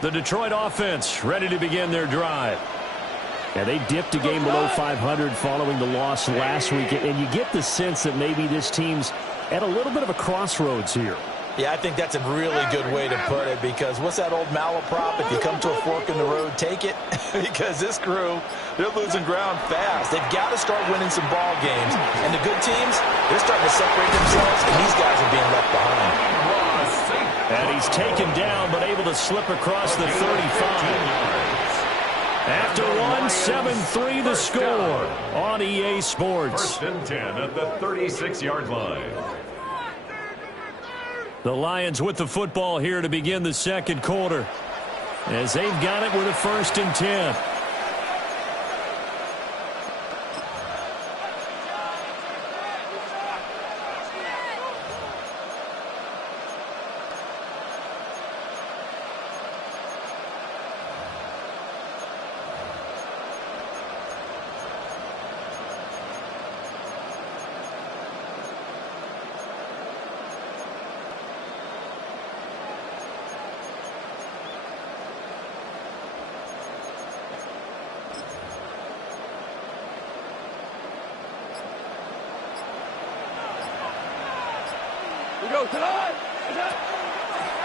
The Detroit offense ready to begin their drive. Yeah, they dipped a game below 500 following the loss last week, and you get the sense that maybe this team's at a little bit of a crossroads here. Yeah, I think that's a really good way to put it, because what's that old malaprop? If you come to a fork in the road, take it. Because this crew, they're losing ground fast. They've got to start winning some ball games. And the good teams, they're starting to separate themselves, and these guys are being left behind. And he's taken down, but able to slip across the 35. After one, 7-3 the score on EA Sports. First and 10 at the 36-yard line. The Lions with the football here to begin the second quarter, as they've got it with a 1st and 10.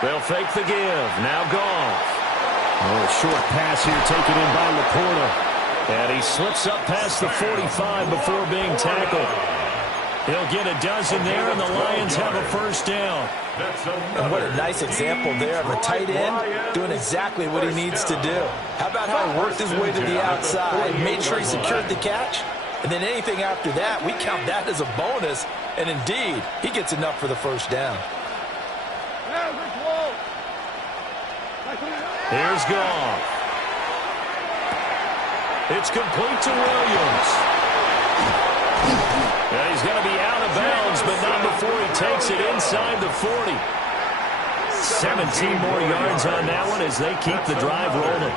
They'll fake the give. Now Goff. Oh, a short pass here taken in by Laporta. And he slips up past the 45 before being tackled. He'll get a dozen there, and the Lions have a 1st down. And what a nice example there of a tight end doing exactly what he needs to do. How about how he worked his way to the outside, made sure he secured the catch, and then anything after that, we count that as a bonus. And indeed, he gets enough for the 1st down. Here's Goff. It's complete to Williams. And he's going to be out of bounds, but not before he takes it inside the 40. 17 more yards on that one as they keep the drive rolling.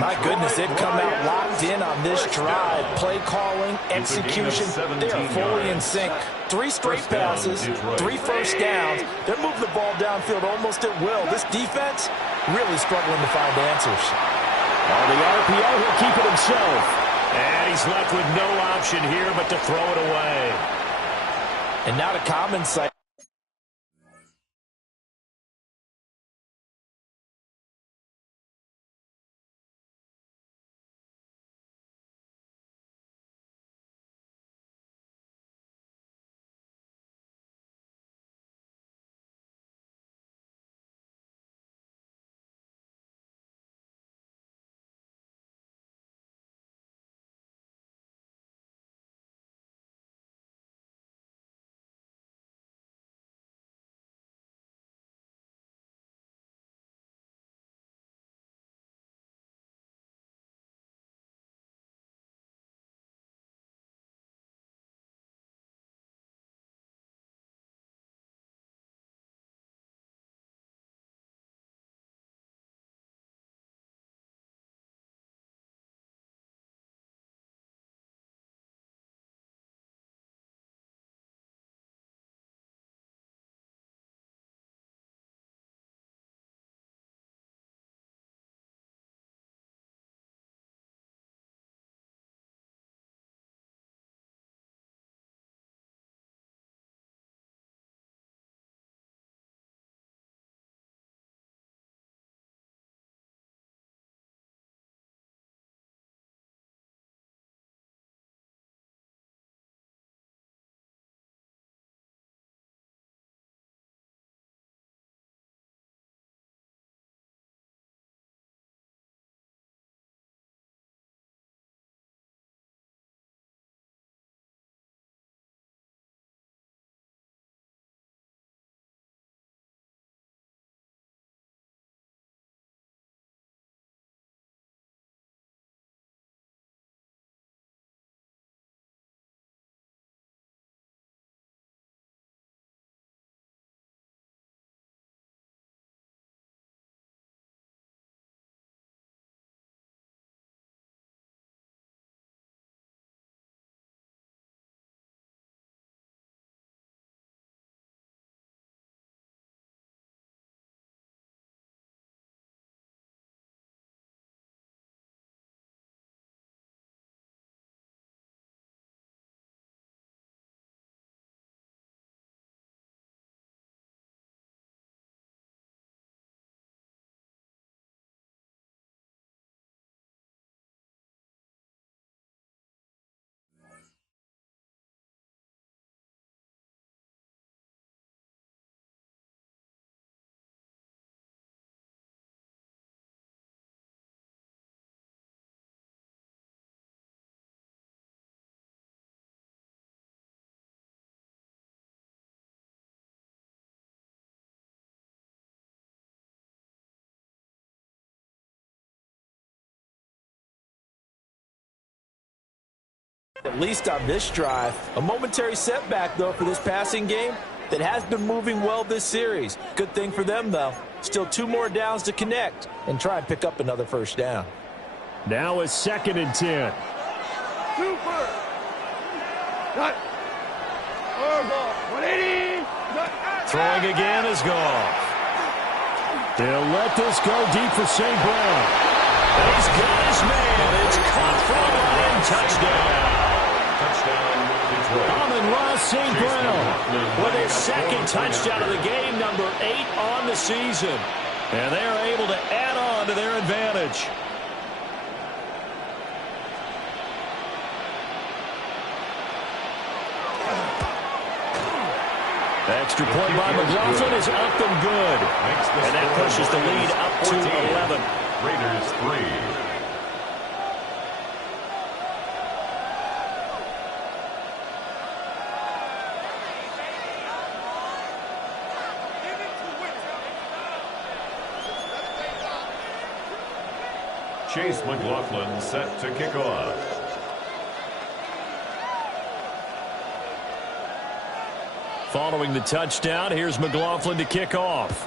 My goodness, they've come out locked in on this drive. Play calling, execution, they are fully in sync. 3 straight passes, 3 1st downs. They're moving the ball downfield almost at will. This defense really struggling to find answers. On the RPO, he'll keep it himself. And he's left with no option here but to throw it away. And not a common sight. At least on this drive. A momentary setback, though, for this passing game that has been moving well this series. Good thing for them, though. Still 2 more downs to connect and try and pick up another first down. Now it's 2nd and 10. Throwing again is Goff. They'll let this go deep for St. Brown. And he's got his man. It's caught for a line. Touchdown. Amon-Ra St. Brown with his 2nd touchdown of the game, number 8 on the season. And they are able to add on to their advantage. The extra point by McLaughlin is up and good. And that pushes the lead up to 11. Raiders 3. Chase McLaughlin set to kick off. Following the touchdown, here's McLaughlin to kick off.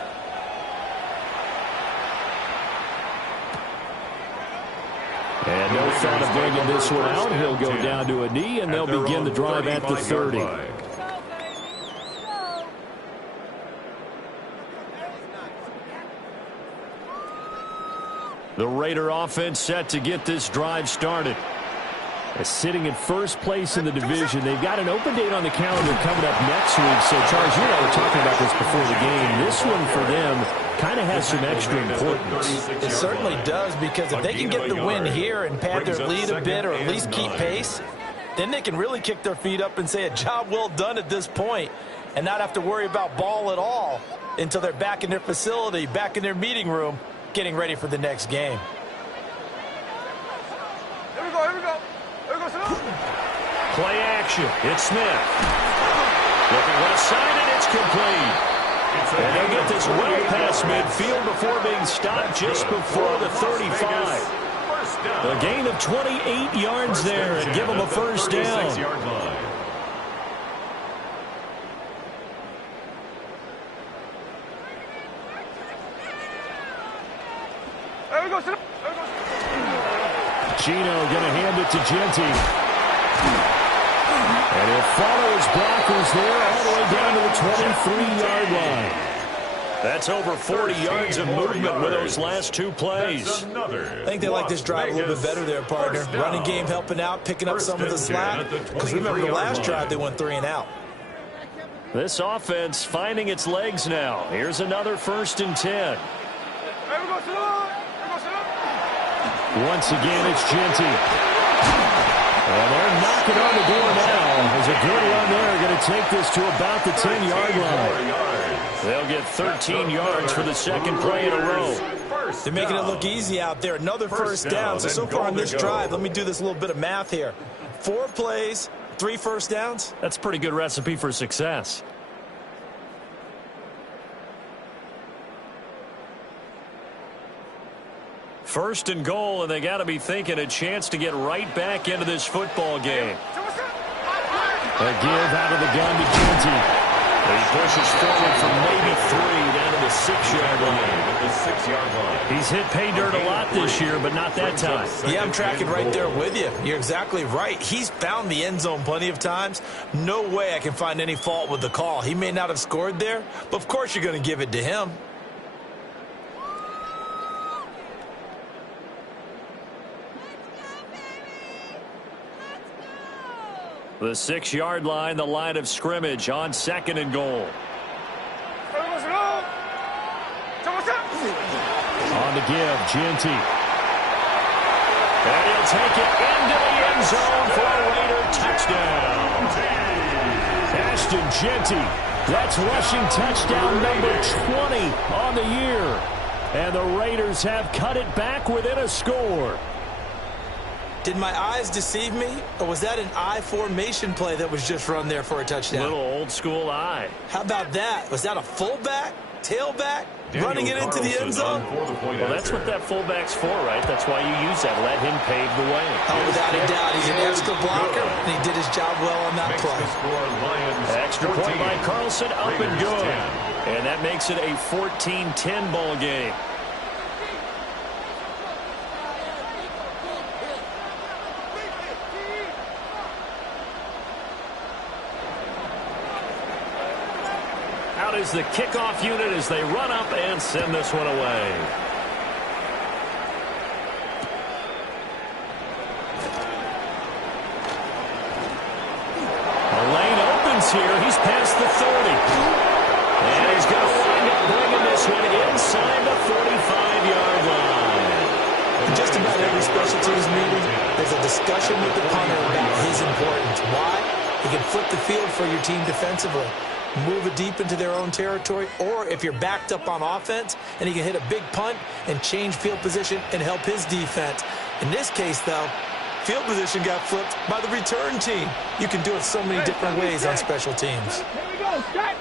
And no thought of bringing this one out. He'll go down to a knee, and they'll begin the drive at the 30. The Raider offense set to get this drive started. Sitting in first place in the division. They've got an open date on the calendar coming up next week. So, Charles, you and I were talking about this before the game. This one for them kind of has some extra importance. It certainly does, because if they can get the win here and pad their lead a bit or at least keep pace, then they can really kick their feet up and say a job well done at this point and not have to worry about ball at all until they're back in their facility, back in their meeting room, getting ready for the next game. Here we go, here we go. Play action. It's Smith. Looking left side, and it's complete. And they'll get this well past midfield before being stopped just before the 35. A gain of 28 yards there and give them a first down. Gino going to hand it to Genty. And he'll follow his blockers there all the way down to the 23-yard line. That's over 40 yards of movement with those last 2 plays. I think they like this drive a little bit better there, partner. Running game helping out, picking up some of the slack. Because remember the last drive, they went 3 and out. This offense finding its legs now. Here's another 1st and 10. Once again, it's Genty. And they're knocking on the door now. There's a good run there. Going to take this to about the 10-yard line. They'll get 13 yards for the 2nd play in a row. They're making it look easy out there. Another first down. So far on this drive, let me do this little bit of math here. 4 plays, 3 first downs. That's a pretty good recipe for success. First and goal, and they got to be thinking a chance to get right back into this football game. A give out of the gun to Genty. He pushes forward from maybe 3 down to the 6-yard line. He's hit pay dirt a lot this year, but not that time. Yeah, I'm tracking right there with you. You're exactly right. He's found the end zone plenty of times. No way I can find any fault with the call. He may not have scored there, but of course you're going to give it to him. The 6-yard line, the line of scrimmage on 2nd and goal. On to give, Genty. And he'll take it into the end zone for a Raider touchdown. Ashton Genty, that's rushing touchdown number 20 on the year. And the Raiders have cut it back within a score. Did my eyes deceive me, or was that an I formation play that was just run there for a touchdown? Little old school eye. How about that? Was that a fullback? tailback, running it into the end zone. Well, that's what that fullback's for, right? That's why you use that. Let him pave the way. Oh, without a doubt, he's an extra blocker, and he did his job well on that play. Extra point by Carlson, up and good. And that makes it a 14-10 ball game. Out is the kickoff unit as they run up and send this one away. The lane opens here. He's past the 30. And he's going to wind up bringing this one inside the 45-yard line. In just about every special teams meeting, there's a discussion with the punter about his importance. Why? He can flip the field for your team defensively, move it deep into their own territory, or if you're backed up on offense, and he can hit a big punt and change field position and help his defense. In this case, though, field position got flipped by the return team. You can do it so many different ways on special teams. Here we go, Scott.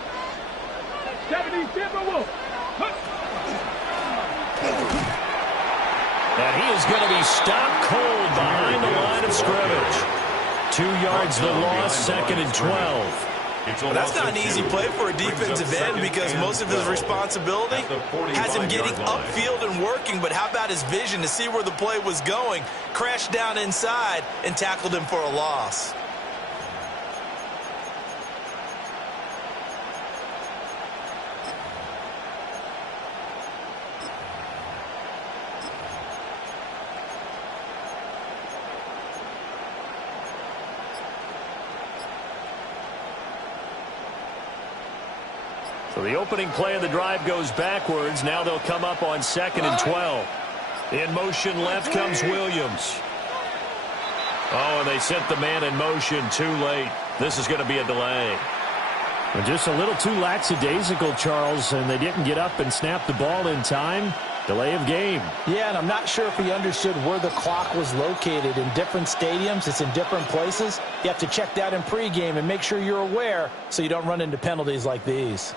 70 Timberwolves. And he is going to be stopped cold behind the line of scrimmage. 2 yards the loss, 2nd and 12. Well, that's not an easy play for a defensive end because most of his responsibility has him getting upfield and working, but how about his vision to see where the play was going, crashed down inside, and tackled him for a loss. So the opening play of the drive goes backwards. Now they'll come up on 2nd and 12. In motion left comes Williams. Oh, and they sent the man in motion too late. This is going to be a delay. And just a little too lackadaisical, Charles, and they didn't get up and snap the ball in time. Delay of game. Yeah, and I'm not sure if he understood where the clock was located. In different stadiums, it's in different places. You have to check that in pregame and make sure you're aware so you don't run into penalties like these.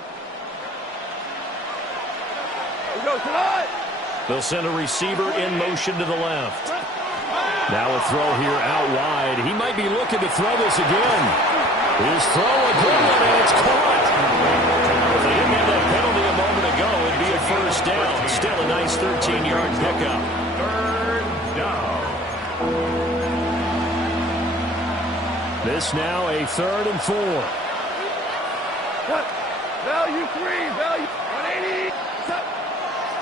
They'll send a receiver in motion to the left. Now a throw here out wide. He might be looking to throw this again. His throw a good one, and it's caught. If they didn't have that penalty a moment ago, it'd be a first down. Still a nice 13-yard pickup. 3rd down. This now a 3rd and 4. Value 3, value 180.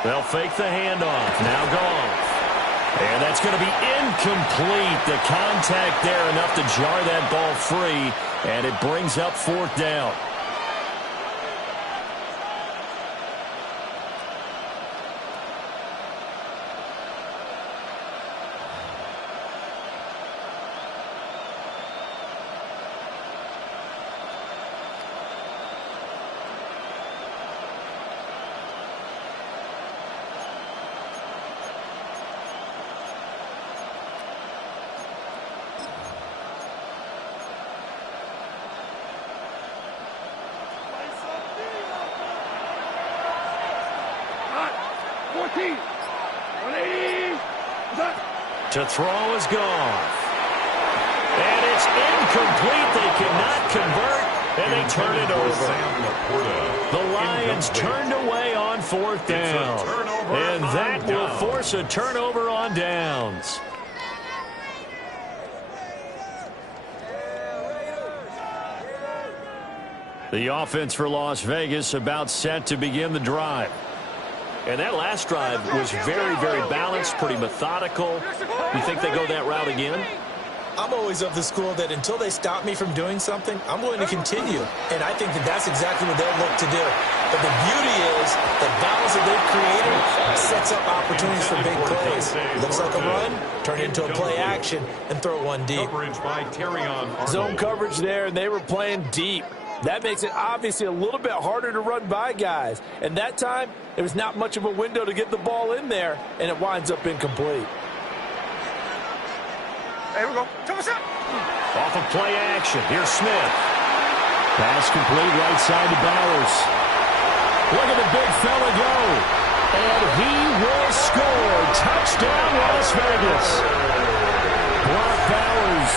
They'll fake the handoff. Now Goff. And that's going to be incomplete. The contact there enough to jar that ball free. And it brings up 4th down. To throw is Goff. And it's incomplete. They cannot convert, and they turn it over. The Lions turned away on 4th down. And that will force a turnover on downs. The offense for Las Vegas about set to begin the drive. And that last drive was very, very balanced, pretty methodical. You think they go that route again? I'm always of the school that until they stop me from doing something, I'm going to continue. And I think that that's exactly what they'll look to do. But the beauty is the balance that they've created sets up opportunities for big plays. Looks like a run, turn it into a play action, and throw one deep. Zone coverage there, and they were playing deep. That makes it obviously a little bit harder to run by guys. And that time, there was not much of a window to get the ball in there, and it winds up incomplete. There we go. Off of play action. Here's Smith. Pass complete right side to Bowers. Look at the big fella go. And he will score. Touchdown, Las Vegas. Brock Bowers,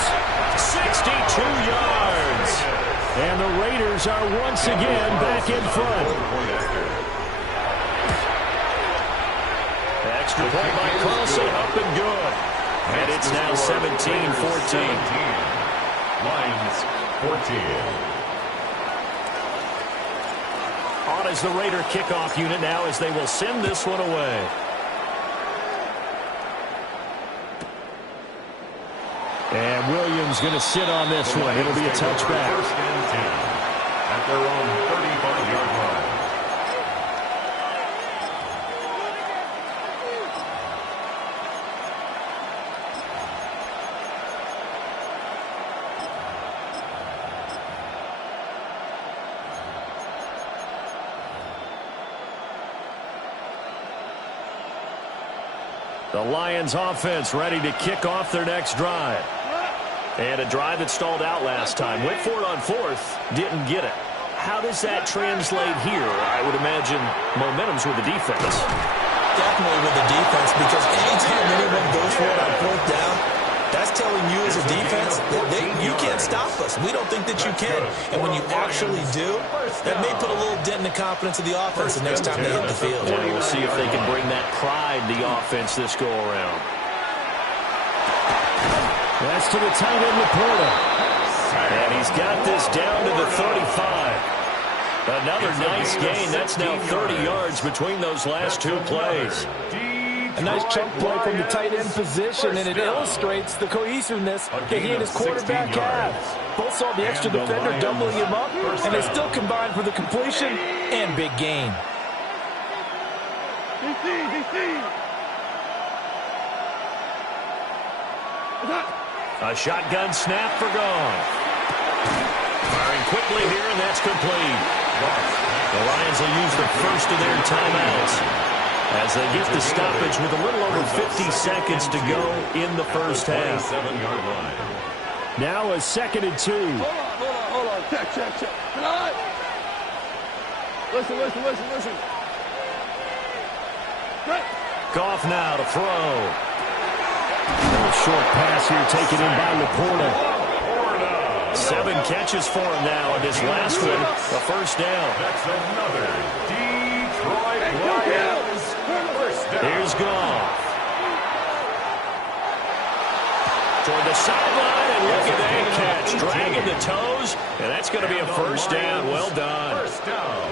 62 yards. And the Raiders are once again back in front. Extra point by Carlson, up and good. And it's now 17-14. Lions 14. On is the Raider kickoff unit now as they will send this one away. And Williams going to sit on this one. It'll be a touchback. First and 10 at their own 35-yard line. The Lions offense ready to kick off their next drive. And a drive that stalled out last time. Went for it on fourth. Didn't get it. How does that translate here? I would imagine momentum's with the defense. Definitely with the defense, because anytime anyone goes for it on fourth down, that's telling you as a defense that you can't stop us. We don't think that you can. And when you actually do, that may put a little dent in the confidence of the offense the next time they hit the field. And we'll see if they can bring that pride to the offense this go-around. That's to the tight end, Laporta. And he's got this down to the 35. Another nice gain. That's now 30 yards between those last two plays. A nice chunk play from the tight end position, and it illustrates the cohesiveness that he and his quarterback have. Both saw the extra defender doubling him up, and they still combined for the completion and big gain. A shotgun snap for Goff. Firing quickly here, and that's complete. The Lions will use the first of their timeouts as they get the stoppage with a little over 50 seconds to go in the first half. 7-yard line. Now a 2nd and 2. Hold on. Check. Tonight. Listen. Right. Goff now to throw. A short pass here taken in by Laporta. 7 catches for him now, and his last one, a first down. That's another Detroit Lions first down. Here's Goff. Toward the sideline, and look at that catch. Dragging the toes, and that's going to be a first down. Well done. First down.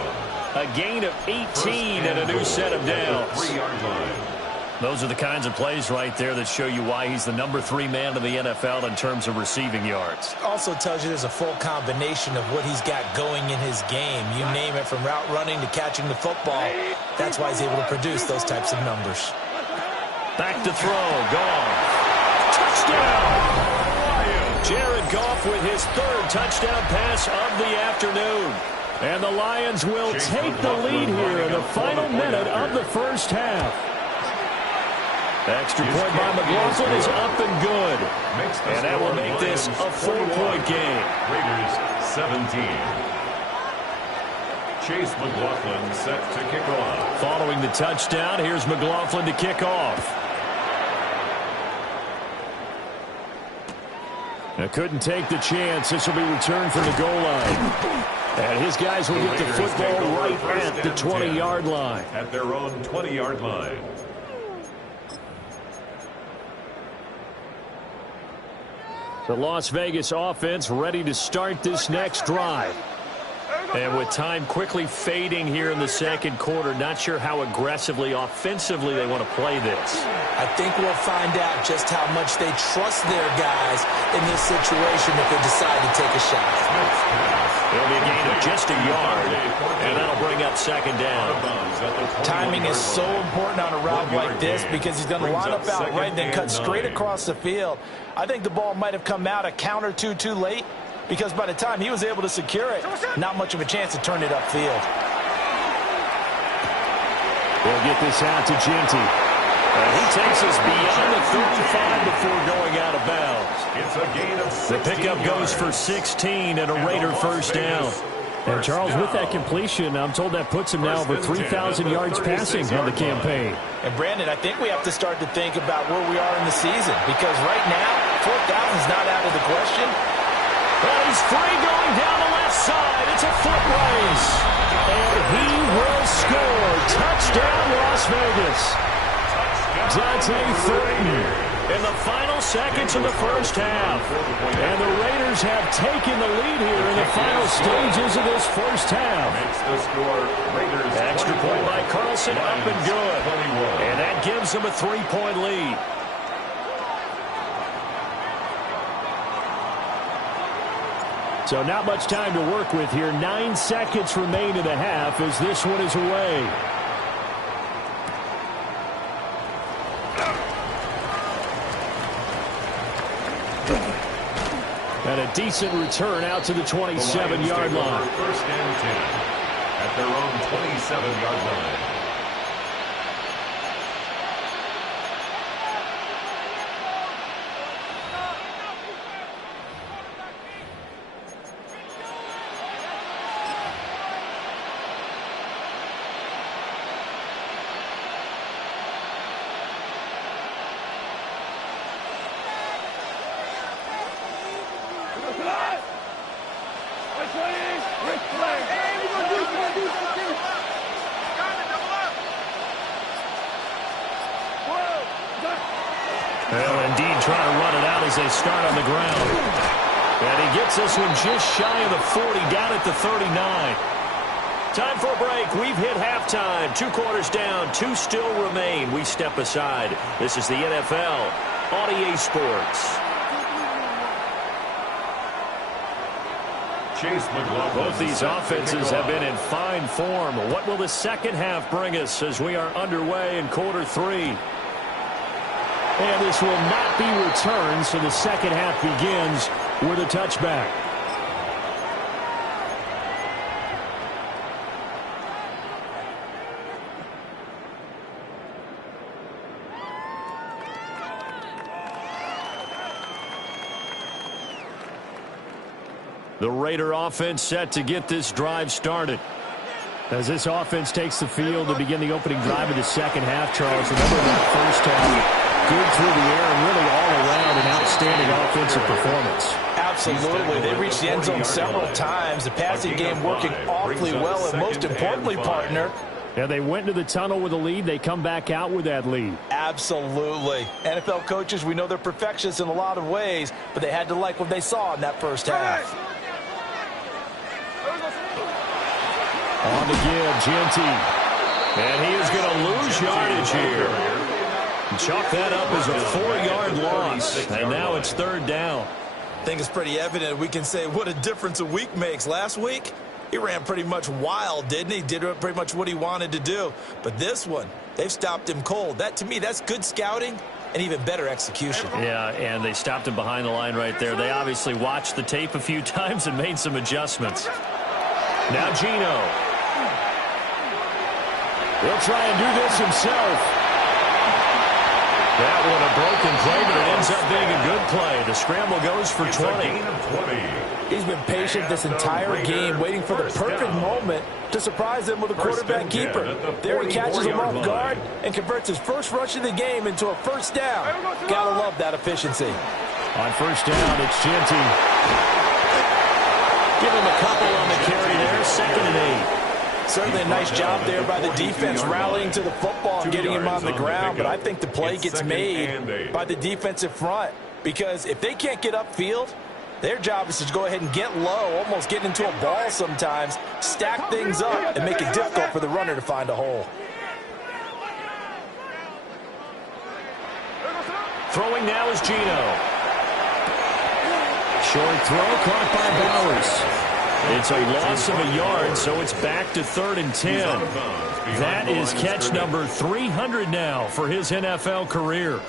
A gain of 18 and a new set of downs. 3-yard line. Those are the kinds of plays right there that show you why he's the number 3 man in the NFL in terms of receiving yards. Also tells you there's a full combination of what he's got going in his game. You name it, from route running to catching the football. That's why he's able to produce those types of numbers. Back to throw. Goff. Touchdown! Jared Goff with his 3rd touchdown pass of the afternoon. And the Lions will take the lead here in the final minute of the first half. Extra point by McLaughlin is up and good. And that will make this a 4-point game. Raiders 17. Chase McLaughlin set to kick off. Following the touchdown, here's McLaughlin to kick off. Now couldn't take the chance. This will be returned from the goal line. And his guys will get the football right at the 20-yard line. At their own 20-yard line. The Las Vegas offense ready to start this next drive. And with time quickly fading here in the second quarter, not sure how aggressively, offensively they want to play this. I think we'll find out just how much they trust their guys in this situation if they decide to take a shot. It'll be a gain of just a yard, and that'll bring up 2nd down. Timing is so important on a route like this because he's going to line up out right, then cut straight across the field. I think the ball might have come out a count or two too late, because by the time he was able to secure it, not much of a chance to turn it upfield. They'll get this out to Genty. And he takes us beyond the 35 before going out of bounds. It's a gain of 16 The pickup goes yards. for 16 and a Raider first down. And Charles, with that completion, I'm told that puts him now over 3,000 yards passing on the campaign. And Brandon, I think we have to start to think about where we are in the season, because right now, 4,000 is not out of the question. Well, he's free going down the left side. It's a foot race. And he will score. Touchdown, Las Vegas. Dante Thornton in the final seconds of the first half. And the Raiders have taken the lead here in the final stages of this first half. Extra point by Carlson, up and good. And that gives them a 3-point lead. So not much time to work with here. 9 seconds remain in the half as this one is away. And a decent return out to the 27-yard line. First and 10 at their own 27-yard line. Well, indeed, trying to run it out as they start on the ground. And he gets this one just shy of the 40, down at the 39. Time for a break. We've hit halftime. 2 quarters down, 2 still remain. We step aside. This is the NFL on EA Sports. Chase McLaughlin. Both these offenses have been in fine form. What will the second half bring us as we are underway in quarter 3? And this will not be returned, so the second half begins with a touchback. The Raider offense set to get this drive started. As this offense takes the field to begin the opening drive of the second half, Charles, remember that first half, good through the air and really all around an outstanding offensive performance. Absolutely. They reached the end zone several times. The passing game working awfully well, and most importantly, partner, yeah, they went into the tunnel with a lead. They come back out with that lead. Absolutely. NFL coaches, we know they're perfectionists in a lot of ways, but they had to like what they saw in that first half. On to give, Jeanty. And he is going to lose yardage here. Chalk that up as a 4-yard loss. And now it's third down. I think it's pretty evident we can say what a difference a week makes. Last week, he ran pretty much wild, didn't he? Did pretty much what he wanted to do. But this one, they've stopped him cold. That, to me, that's good scouting and even better execution. Yeah, and they stopped him behind the line right there. They obviously watched the tape a few times and made some adjustments. Now Geno. He'll try and do this himself. That one a broken play, but it ends up being a good play. The scramble goes for 20. He's been patient this entire game, waiting for the perfect moment to surprise them with a quarterback keeper. There he catches him off guard and converts his first rush of the game into a first down. Gotta love that efficiency. On first down, it's Jeanty. Give him a couple on the carry there, 2nd and 8. Certainly a nice job there by the defense rallying to the football and getting him on the ground, but I think the play gets made by the defensive front, because if they can't get upfield, their job is to go ahead and get low, almost get into a ball sometimes, stack things up, and make it difficult for the runner to find a hole. Throwing now is Geno. Short throw caught by Bowers. It's a loss of a yard, so it's back to 3rd and 10. That is catch number 300 now for his NFL career.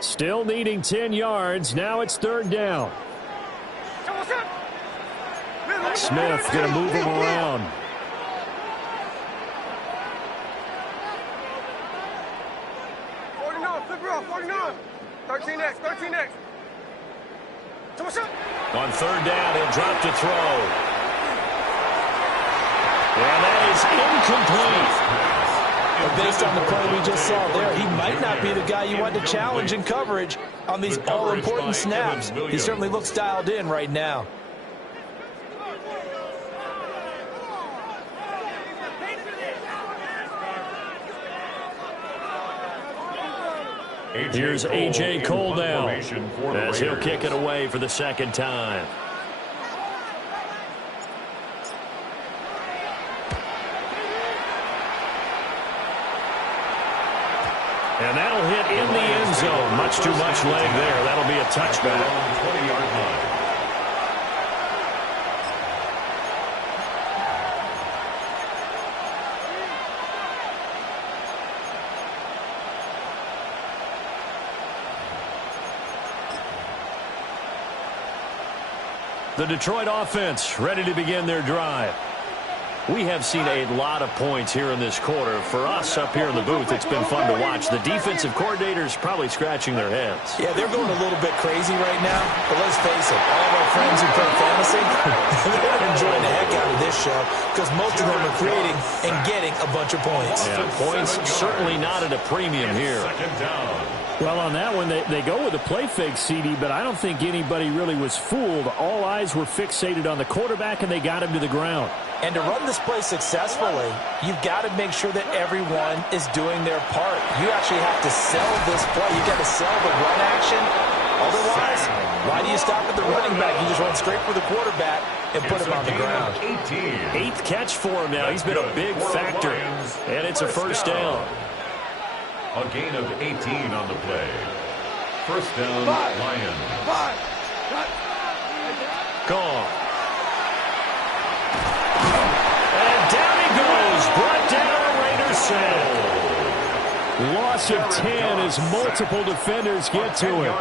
Still needing 10 yards. Now it's 3rd down. Smith going to move him around. On third down, he'll drop to throw. And that is incomplete. But based on the play we just saw there, he might not be the guy you want to challenge in coverage on these all-important snaps. He certainly looks dialed in right now. Here's A.J. Cole now, as he'll kick it away for the second time. And that'll hit in the end zone. Much too much leg there. That'll be a touchback. 20-yard line. The Detroit offense ready to begin their drive. We have seen a lot of points here in this quarter. For us up here in the booth, it's been fun to watch. The defensive coordinators probably scratching their heads. Yeah, they're going a little bit crazy right now. But let's face it, all of our friends who play fantasy, they're enjoying the heck out of this show because most of them are creating and getting a bunch of points. Yeah, points certainly not at a premium here. Second down. Well, on that one, they go with a play fake, CD, but I don't think anybody really was fooled. All eyes were fixated on the quarterback, and they got him to the ground. And to run this play successfully, you've got to make sure that everyone is doing their part. You actually have to sell this play. You've got to sell the run action. Otherwise, why do you stop at the running back? You just run straight for the quarterback and put him on the ground. 8th catch for him now. He's been a big factor. And it's a first down. A gain of 18 on the play. First down, Lions. Gone. And down he goes. Brought down, Raiders sail. Loss of 10 as multiple defenders get to him.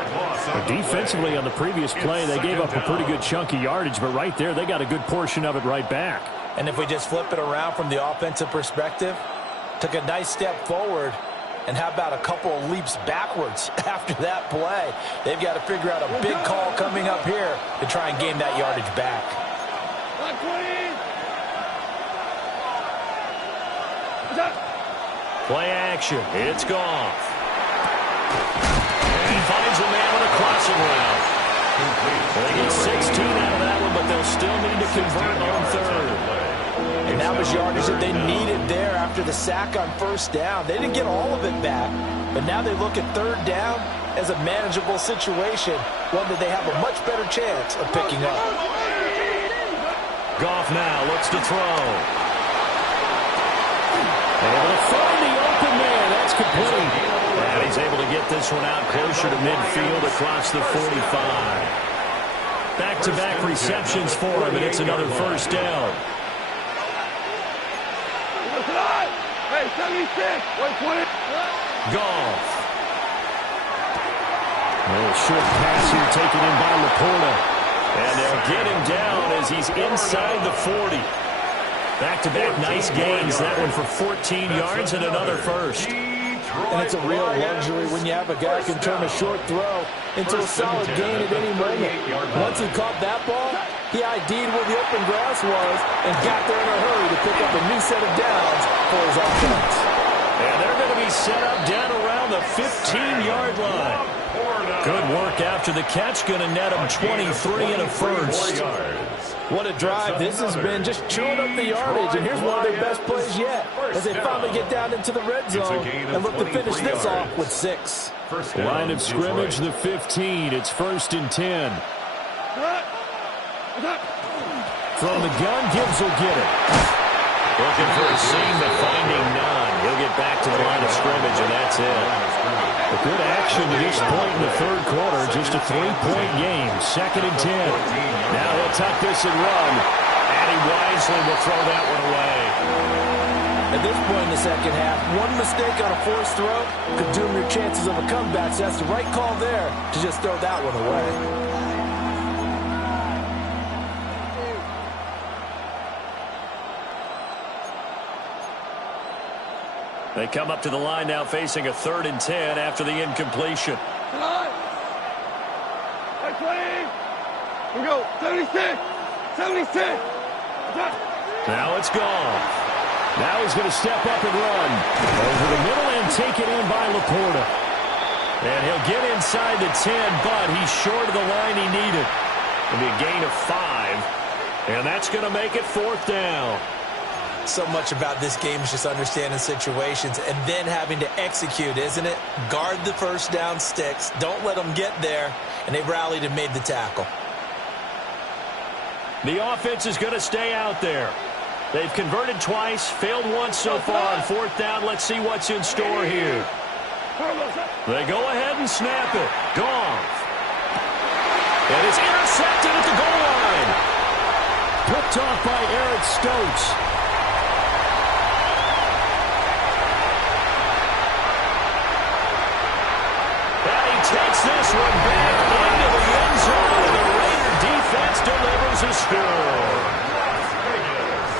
Defensively on the previous play, they gave up a pretty good chunk of yardage, but right there, they got a good portion of it right back. And if we just flip it around from the offensive perspective, took a nice step forward, and how about a couple of leaps backwards after that play? They've got to figure out a big call coming up here to try and gain that yardage back. Play action. It's Goff. And he finds a man with a crossing route. They get 16 out of that one, but they'll still need to convert on third. And that was yardage that they needed there after the sack on first down. They didn't get all of it back, but now they look at third down as a manageable situation, one that they have a much better chance of picking up. Goff now looks to throw. Able to find the open man. That's complete. And he's able to get this one out closer to midfield across the 45. Back-to-back receptions for him, and it's another first down. Goff. A short pass here taken in by Laporta. And they'll get him down as he's inside the 40. Back-to-back nice gains. That one for 14 yards and another first. And it's a real luxury when you have a guy who can turn a short throw into a solid gain at any moment. Once he caught that ball, he ID'd where the open grass was and got there in a hurry to pick up a new set of downs for his offense. And they're going to be set up down around the 15-yard line. Good work after the catch. Going to net him 23 and a first. What a drive this has been, just chewing up the yardage. And here's one of their best plays yet as they finally get down into the red zone and look to finish this off with 6. Line of scrimmage, the 15. It's 1st and 10. From the gun, Gibbs will get it. Looking for a seam, but finding none. He'll get back to the line of scrimmage, and that's it. A good action to this point in the third quarter. Just a 3-point game. 2nd and 10. Now he'll tuck this and run. And he wisely will throw that one away. At this point in the second half, one mistake on a forced throw could doom your chances of a comeback. So that's the right call there to just throw that one away. They come up to the line now facing a 3rd and 10 after the incompletion. We go. 76. 76. Now it's gone. Now he's going to step up and run. Over the middle and take it in by Laporta. And he'll get inside the 10, but he's short of the line he needed. It'll be a gain of 5. And that's going to make it 4th down. So much about this game is just understanding situations and then having to execute, isn't it? Guard the first down sticks. Don't let them get there. And they rallied and made the tackle. The offense is going to stay out there. They've converted twice, failed once so far on 4th down. Let's see what's in store here. They go ahead and snap it. Goff. And it's intercepted at the goal line. Picked off by Eric Stokes. And he takes this one back into the end zone. And the Raider defense delivers a score.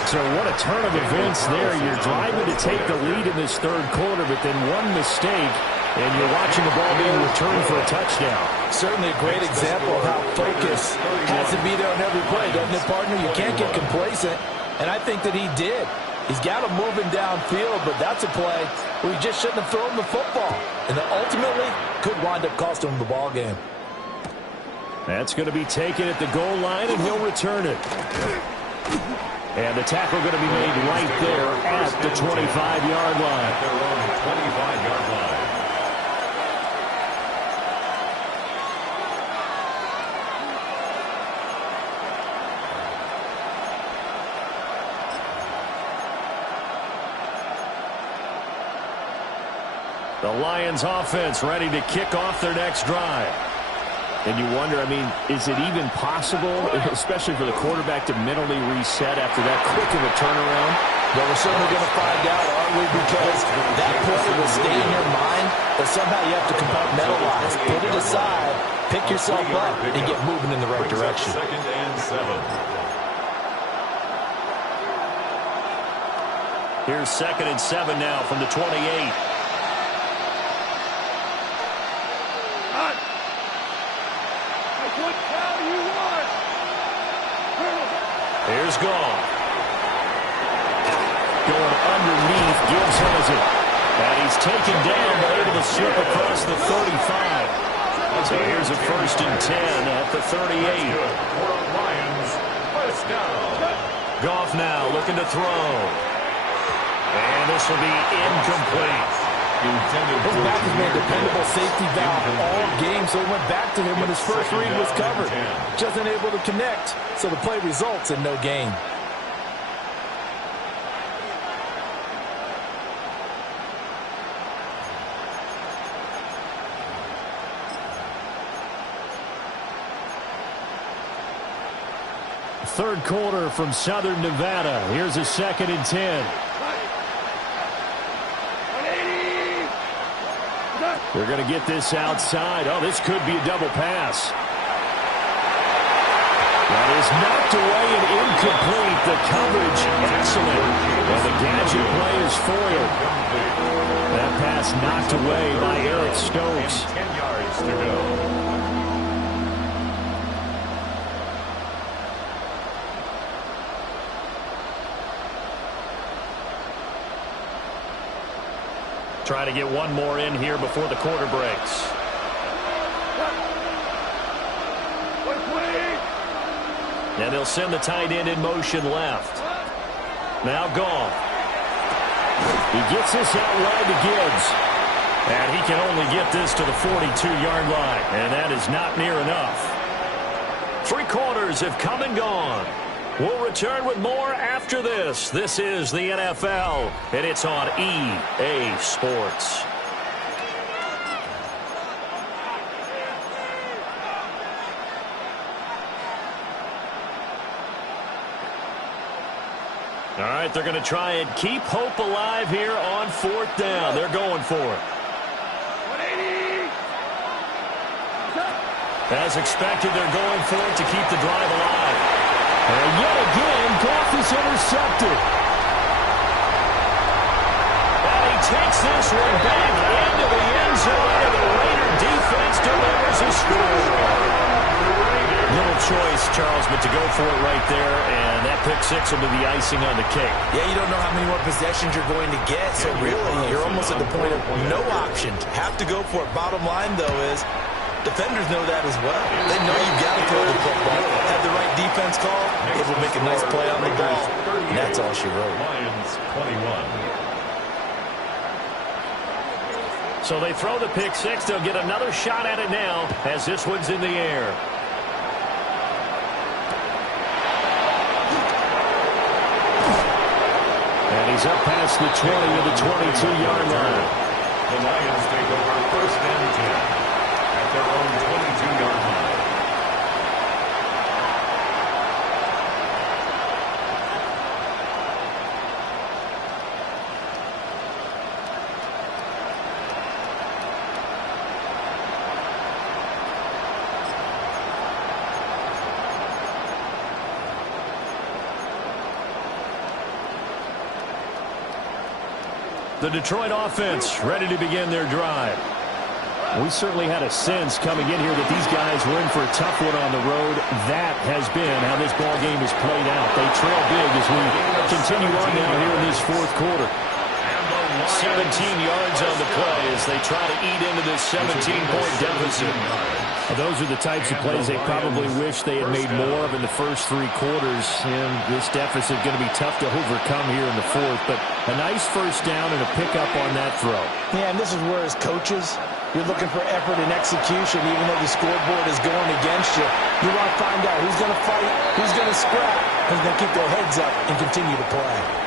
So what a turn of events there. You're driving to take the lead in this 3rd quarter, but then one mistake, and you're watching the ball being returned for a touchdown. Certainly a great example of how focus has to be there on every play, doesn't it, partner? You can't get complacent, and I think that he did. He's got him moving downfield, but that's a play where he just shouldn't have thrown the football, and that ultimately could wind up costing him the ball game. That's going to be taken at the goal line, and he'll return it. And the tackle going to be made right there at the 25-yard line. They're on the 25-yard line. The Lions offense ready to kick off their next drive. And you wonder, I mean, is it even possible, especially for the quarterback, to mentally reset after that quick of a turnaround? Well, we're certainly going to find out, aren't we? Because that play will stay in your mind, but somehow you have to compartmentalize. Put it aside, pick yourself up, and get moving in the right direction. 2nd and 7. Here's 2nd and 7 now from the 28. Here's Goff. Going underneath, Gibbs has it. And he's taken down, but able to slip across the 35. So here's a 1st and 10 at the 38. Lions, 1st down. Goff now looking to throw. And this will be incomplete. His back has been a dependable safety valve all game, so he went back to him when his first read was covered. Just unable to connect, so the play results in no gain. Third quarter from Southern Nevada. Here's a 2nd and 10. They're going to get this outside. Oh, this could be a double pass. That is knocked away and incomplete. The coverage excellent. And the gadget play is foiled. That pass knocked away by Eric Stokes. 10 yards to go. Trying to get one more in here before the quarter breaks. And they'll send the tight end in motion left. Now Goff. He gets this out wide to Gibbs. And he can only get this to the 42-yard line. And that is not near enough. 3 quarters have come and gone. We'll return with more after this. This is the NFL, and it's on EA Sports. All right, they're going to try and keep hope alive here on 4th down. They're going for it. As expected, they're going for it to keep the drive alive. And yet again, Goff is intercepted. And he takes this one back into the end zone, and the Raider defense delivers a score. Little choice, Charles, but to go for it right there, and that pick six will be the icing on the cake. Yeah, you don't know how many more possessions you're going to get, so really you're almost at the point of no option. Have to go for it. Bottom line, though, is defenders know that as well. They know you've got to throw the football. Have the right defense call, able to make a nice play on the ball. And that's all she wrote. Lions 21. So they throw the pick six. They'll get another shot at it now as this one's in the air. And he's up past the 20 to the 22-yard line. The Lions take over first and 10 at their own 22-yard line. The Detroit offense ready to begin their drive. We certainly had a sense coming in here that these guys were in for a tough one on the road. That has been how this ball game is played out. They trail big as we continue on now here in this fourth quarter. 17 yards on the play as they try to eat into this 17-point deficit. Those are the types of plays they probably wish they had made more of in the first three quarters. And this deficit going to be tough to overcome here in the fourth. But a nice first down and a pickup on that throw. Yeah, and this is where as coaches, you're looking for effort and execution even though the scoreboard is going against you. You want to find out who's going to fight, who's going to scrap, who's going to keep their heads up and continue to play.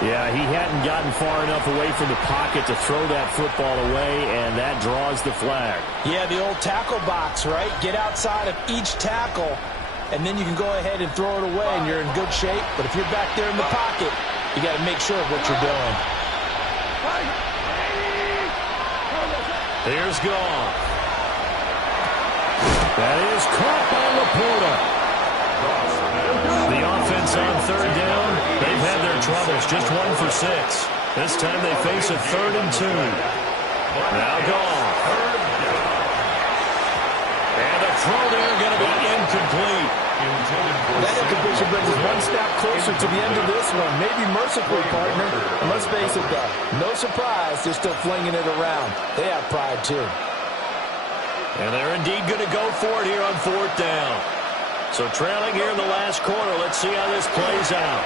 Yeah, he hadn't gotten far enough away from the pocket to throw that football away, and that draws the flag. Yeah, the old tackle box, right? Get outside of each tackle, and then you can go ahead and throw it away, and you're in good shape. But if you're back there in the pocket, you got to make sure of what you're doing. Here's Goff. That is caught by Laporta. The offense on third down. They've had their troubles. Just 1 for 6. This time they face a 3rd and 2. Now Goff. And the throw there going to be incomplete. That incompletion brings us one step closer to the end of this one. Maybe mercifully, partner. And let's face it, though. No surprise, they're still flinging it around. They have pride, too. And they're indeed going to go for it here on 4th down. So trailing here in the last quarter. Let's see how this plays out.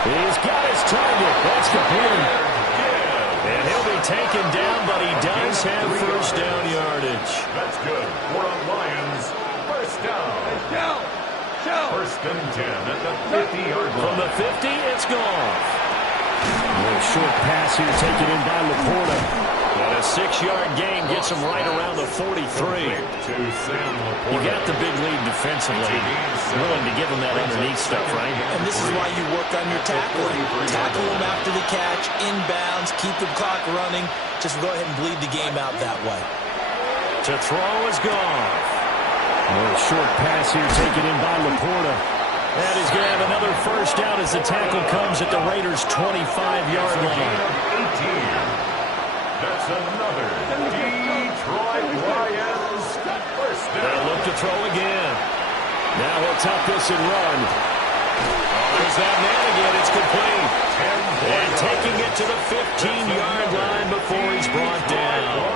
He's got his target. That's complete. And he'll be taken down, but he does have first down yardage. That's good for the Lions. First down. First and 10 at the 50-yard line. From the 50, it's gone. A short pass here taken in by Laporta. And a 6-yard gain gets him right around the 43. You got the big lead defensively. Willing to give him that underneath stuff, right? And this is why you work on your tackling. Tackle them after the catch, inbounds, keep the clock running. Just go ahead and bleed the game out that way. To throw is gone. A short pass here taken in by Laporta. And he's going to have another first down as the tackle comes at the Raiders' 25-yard line. 18. That's another Detroit Lions first down. They'll look to throw again. Now he'll tuck this and run. There's that man again. It's complete. And taking it to the 15-yard line before he's brought down.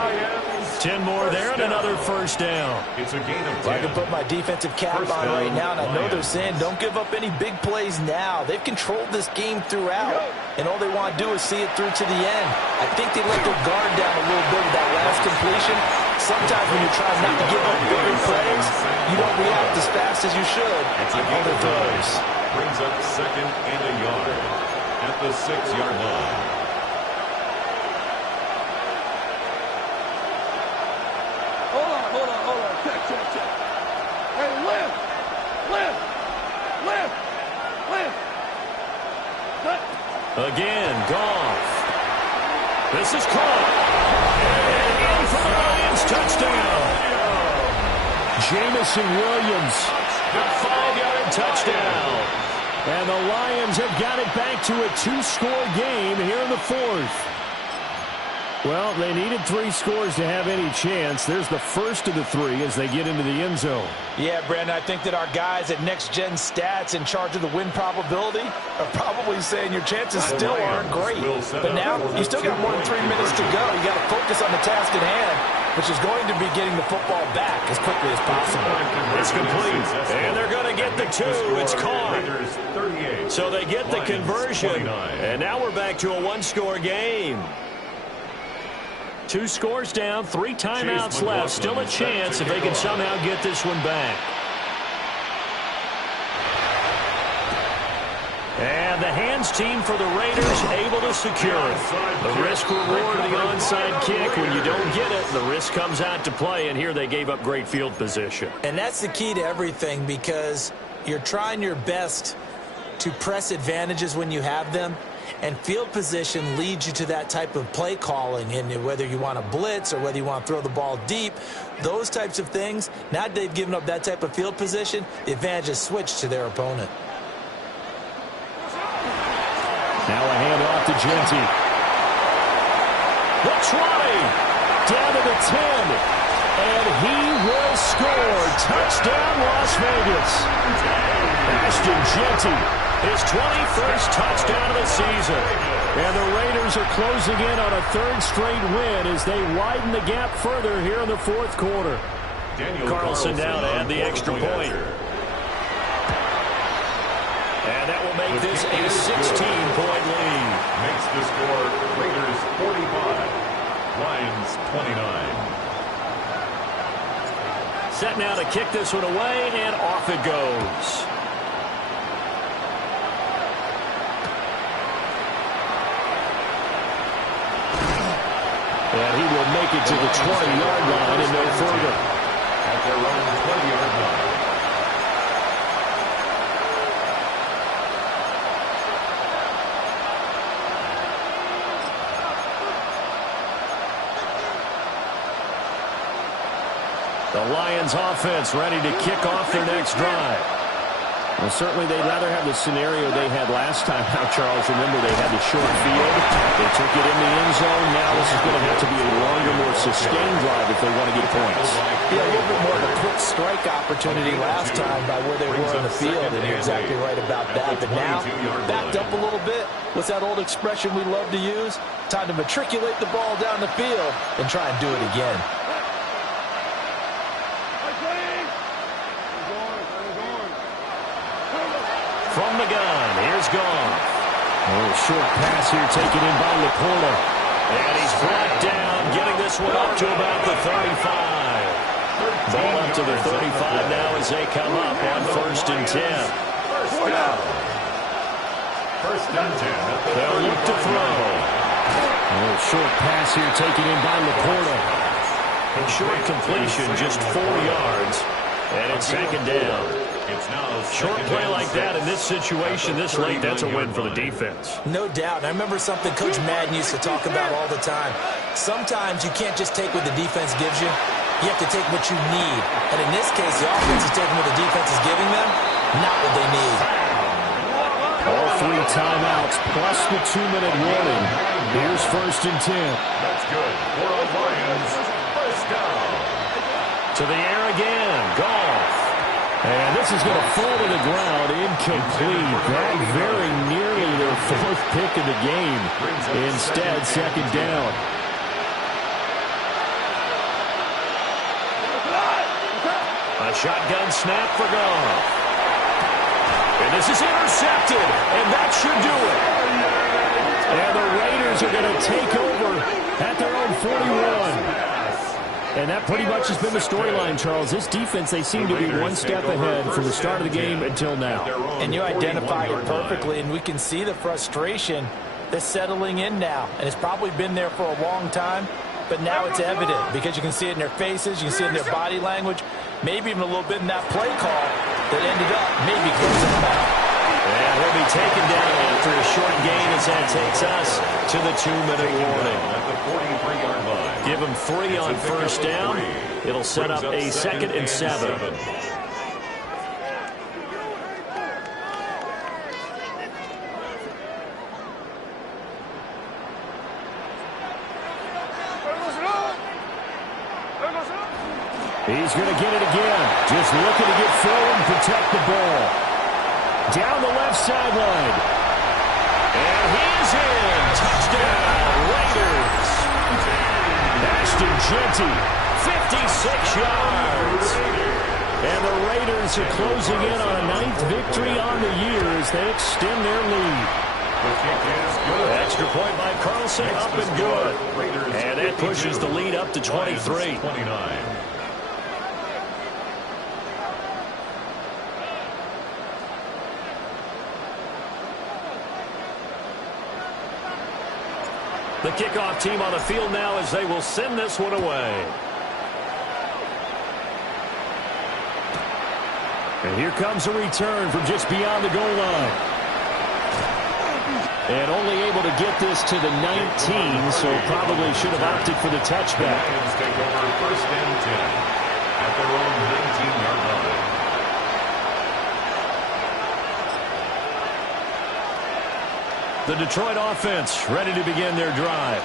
10 more there and another first down. It's a gain of 10. I can put my defensive cap on right now, and I know they're saying don't give up any big plays now. They've controlled this game throughout, and all they want to do is see it through to the end. I think they let their guard down a little bit with that last completion. Sometimes when you're trying not to give up bigger plays, you don't react as fast as you should on other throws. Brings up second and a yard at the 6-yard line. Hold on. Check. Hey, lift. Again, Goff. This is caught. And in for the Lions, touchdown. Jameson Williams, the 5-yard touchdown. And the Lions have got it back to a 2-score game here in the fourth. Well, they needed 3 scores to have any chance. There's the first of the 3 as they get into the end zone. Yeah, Brandon, I think that our guys at Next Gen Stats in charge of the win probability are probably saying your chances still aren't great. But now you still got more than 3 minutes to go. You got to focus on the task at hand, which is going to be getting the football back as quickly as possible. It's complete, and they're going to get the 2. It's caught. So they get the conversion, and now we're back to a 1-score game. 2 scores down, 3 timeouts left. Still a chance if they can somehow get this one back. And the hands team for the Raiders able to secure it. The risk reward of the onside kick. When you don't get it, the risk comes out to play, and here they gave up great field position. And that's the key to everything, because you're trying your best to press advantages when you have them. And field position leads you to that type of play calling, and whether you want to blitz or whether you want to throw the ball deep, those types of things. Now that they've given up that type of field position, the advantage is switched to their opponent. Now a handoff to Jeanty. The 20, down to the 10, and he will score. Touchdown, Las Vegas. Ashton Jeanty. His 21st touchdown of the season. And the Raiders are closing in on a 3rd straight win as they widen the gap further here in the 4th quarter. Carlson down to add the extra point. And that will make this a 16-point lead. Makes the score Raiders 45, Lions 29. Set now to kick this one away, and off it goes. And he will make it to the 20-yard line and no further. At their own 20-yard line. The Lions offense ready to kick off their next drive. Well, certainly they'd rather have the scenario they had last time. Now, Charles, remember they had the short field. They took it in the end zone. Now this is going to have to be a longer, more sustained drive if they want to get points. Yeah, a little bit more of a quick strike opportunity last time by where they were on the field, and you're exactly right about that. But now, backed up a little bit. What's that old expression we love to use? Time to matriculate the ball down the field and try and do it again. From the gun, here's Goff. A short pass here taken in by Laporta. And he's brought down, getting this one up to about the 35. Ball up to the 35 now as they come up on 1st and 10. First down. 1st and 10. They'll look to throw. A short pass here taken in by Laporta. A short completion, just 4 yards. And it's 2nd down. Short play like that in this situation this late, that's a win for the defense. No doubt. I remember something Coach Madden used to talk about all the time. Sometimes you can't just take what the defense gives you. You have to take what you need. And in this case, the offense is taking what the defense is giving them, not what they need. All 3 timeouts plus the 2-minute warning. Here's 1st and 10. That's good. For the Lions, 1st down. To the air again. Goff. And this is going to fall to the ground, incomplete. That very nearly their 4th pick of the game. Instead, 2nd down. A shotgun snap for Goff. And this is intercepted, and that should do it. And the Raiders are going to take over at their own 41. And that pretty much has been the storyline, Charles. This defense, they seem to be one step ahead from the start of the game until now. And you identified it perfectly, and we can see the frustration that's settling in now. And it's probably been there for a long time, but now it's evident because you can see it in their faces, you can see it in their body language, maybe even a little bit in that play call that ended up maybe closing them out. And he'll be taken down after a short gain as that takes us to the 2-minute warning. At the 43-yard line. Give him 3 on 1st down. It'll set up a 2nd and 7. He's going to get it again. Just looking to get forward and protect the ball. Down the left sideline. And he's in. Touchdown, Raiders. Ashton Jeanty, 56 yards. And the Raiders are closing in on a 9th victory on the year as they extend their lead. Extra point by Carlson, up and good. And that pushes the lead up to 23. The kickoff team on the field now as they will send this one away. And here comes a return from just beyond the goal line. And only able to get this to the 19, so probably should have opted for the touchback. Lions take over 1st and 10 at their own 19-yard line. The Detroit offense ready to begin their drive.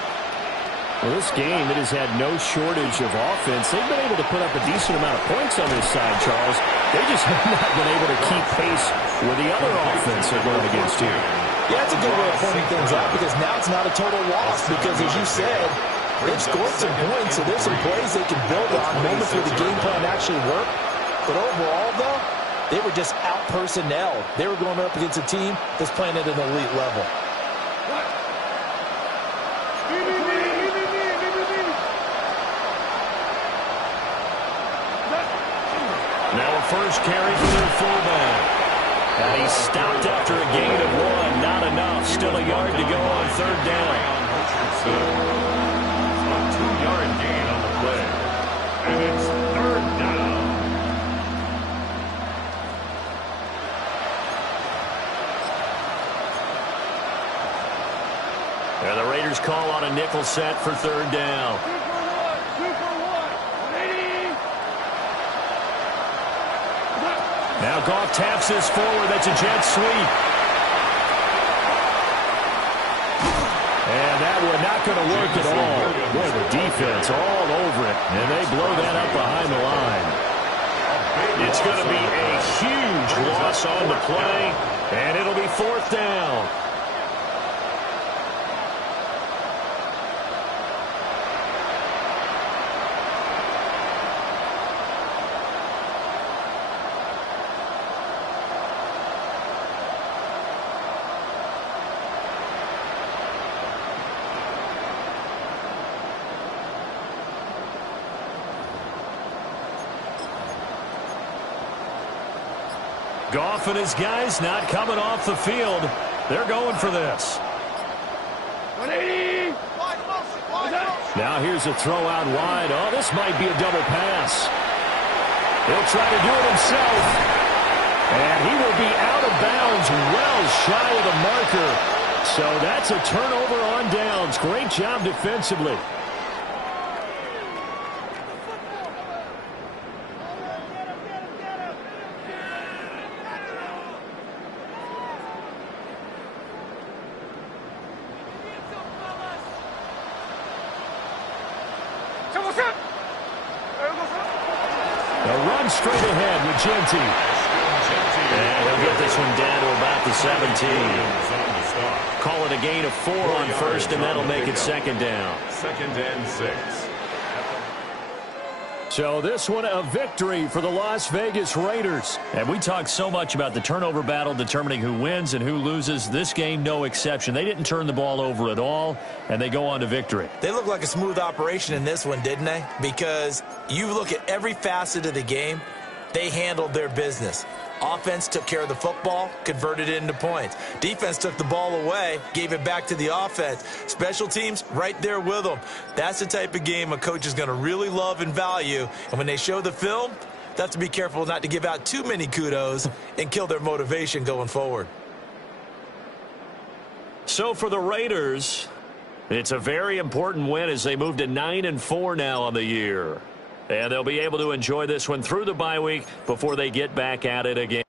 Well, this game, it has had no shortage of offense. They've been able to put up a decent amount of points on this side, Charles. They just have not been able to keep pace with the other offense they're going against here. Yeah, that's a good way of pointing things out because now it's not a total loss because, as you said, they've scored some points, so there's some plays they can build on, moments where the game plan actually worked. But overall, though, they were just out-personnelled. They were going up against a team that's playing at an elite level. Now a first carry for their fullback. And he stopped after a gain of 1. Not enough. Still a yard to go on 3rd down. A 2-yard gain on the play. And it's 3rd down. And the Raiders call on a nickel set for 3rd down. 2 for 1. 180. Now Goff taps this forward. That's a jet sweep. And that one not going to work at all. Boy, the defense all over it. And they blow that up behind the line. It's going to be a huge loss on the play. And it'll be 4th down. Goff and his guys not coming off the field. They're going for this. 180. Now here's a throw out wide. Oh, this might be a double pass. He'll try to do it himself. And he will be out of bounds, well shy of the marker. So that's a turnover on downs. Great job defensively. A run straight ahead with Jeanty. And he'll get this one down to about the 17. Call it a gain of 4 on 1st, and that'll make it 2nd down. 2nd and 6. So this one a victory for the Las Vegas Raiders. And we talked so much about the turnover battle determining who wins and who loses. This game, no exception. They didn't turn the ball over at all, and they go on to victory. They look like a smooth operation in this one, didn't they? Because you look at every facet of the game, they handled their business. Offense took care of the football, converted it into points. Defense took the ball away, gave it back to the offense. Special teams, right there with them. That's the type of game a coach is going to really love and value. And when they show the film, they have to be careful not to give out too many kudos and kill their motivation going forward. So for the Raiders, it's a very important win as they move to 9-4 now on the year. And they'll be able to enjoy this one through the bye week before they get back at it again.